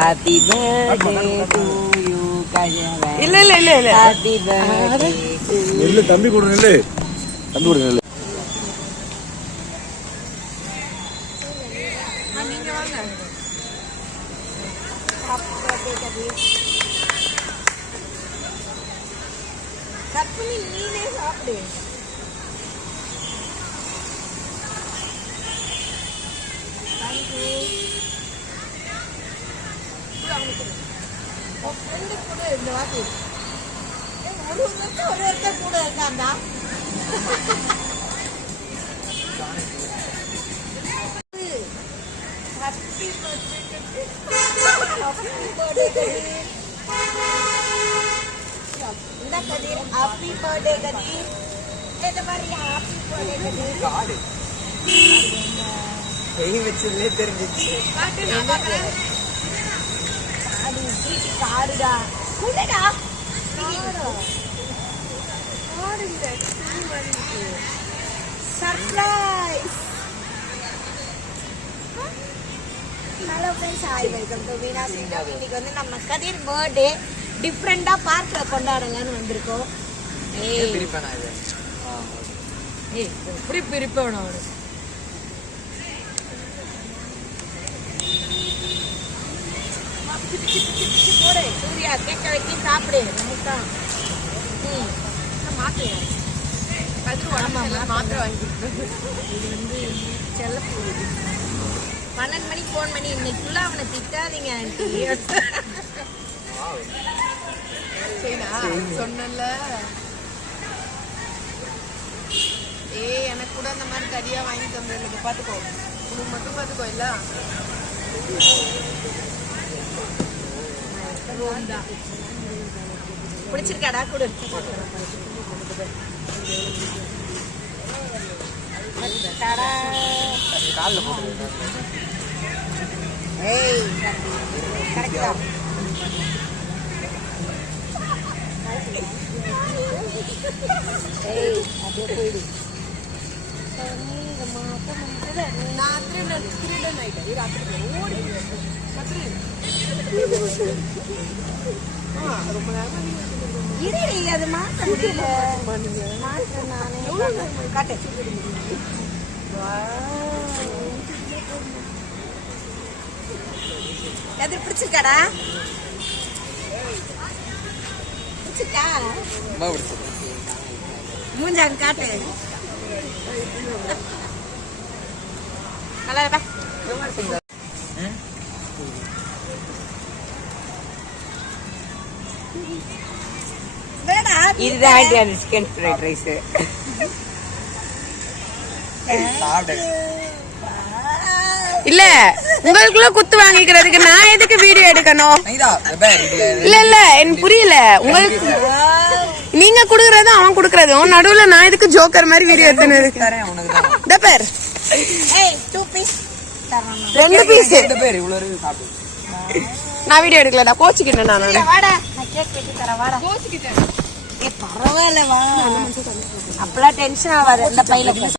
Happy birthday to you Gajavan. இல்ல இல்ல இல்ல இல்ல ஹாப்பி பர்த்டே நெல்லு தம்பி கூட நெல்லு தம்பி கூட நெல்லு. நீங்க வாங்க. கற்பனை நீனே சாப்பிடு. இந்த வாட்டி ஒரு ஒருத்தர் கூட இருக்காண்டா. ஹாப்பி பர்த்டே இந்த கதிர். ஹாப்பி பர்த்டே கதிர். இந்த மாதிரி ஹாப்பி பர்த்டே கதிர். கை வச்சதுலே தெரிஞ்சிச்சு. காட்டு நான் பார்க்கறேன். காடுடா குடடா காடுங்க டீ வந்து surprise. Hello friends, hi, welcome to வீனாஸ் video. இன்னைக்கு வந்து நம்ம கதிர் பர்த்டே டிஃப்ரெண்டா பார்க்ல கொண்டாடுங்கன்னு வந்திருக்கோம். ஏய் பிரிப்பனா இது. ஏய் எப்படி பிரிப்பேனா அவரு? போடு சூர்யா, கேட்க வைக்க சாப்பிடு. நமக்கு மாத்திரை மாத்திரை வாங்கி. இது வந்து செல்லப்பூ. 12 மணிக்கு ஃபோன் பண்ணி இன்னைக்குள்ள அவனை திட்டாதீங்க ஆண்டி சொன்னல. எனக்கு கூட அந்த மாதிரி தனியா வாங்கி தந்தது. பாத்துக்கோ, உனக்கு மட்டும் பாத்துக்கோ. இல்ல பிடிச்சிருக்காடா கொடு. ஏய் கரெக்டா. ஏய் அப்படியே போயிடு. ராத்திரி திருடன் ஆயிட்டேன். ராத்திரி ஓடி ரொம்ப நேரம் இரு. அது மாற்ற முடியல. மாற்ற நானே காட்டு. அது பிடிச்சிருக்காடா? பிடிச்சிருக்கா? மூஞ்சாங்க காட்டு. நல்லா இருப்பா. இதுதான் சிக்கன் ஃப்ரைட் ரைஸ். இல்ல உங்களுக்குள்ள குத்து வாங்கிக்கிறதுக்கு நான் எதுக்கு வீடியோ எடுக்கணும்? இல்ல இல்ல எனக்கு புரியல. உங்களுக்கு நீங்க குடுக்கறதும் அவன் குடுக்கறதும் நடுவுல நான் எதுக்கு ஜோக்கர் மாதிரி வீடியோ எடுத்துன்னு இருக்கேன்? பேர் 2 பீஸ். நான் வீடியோ எடுக்கலடா, கோச்சிக்கிட்டேன் நான். பரவாயில்ல வா, அப்பெல்லாம் டென்ஷன் ஆகாது. இந்த பையில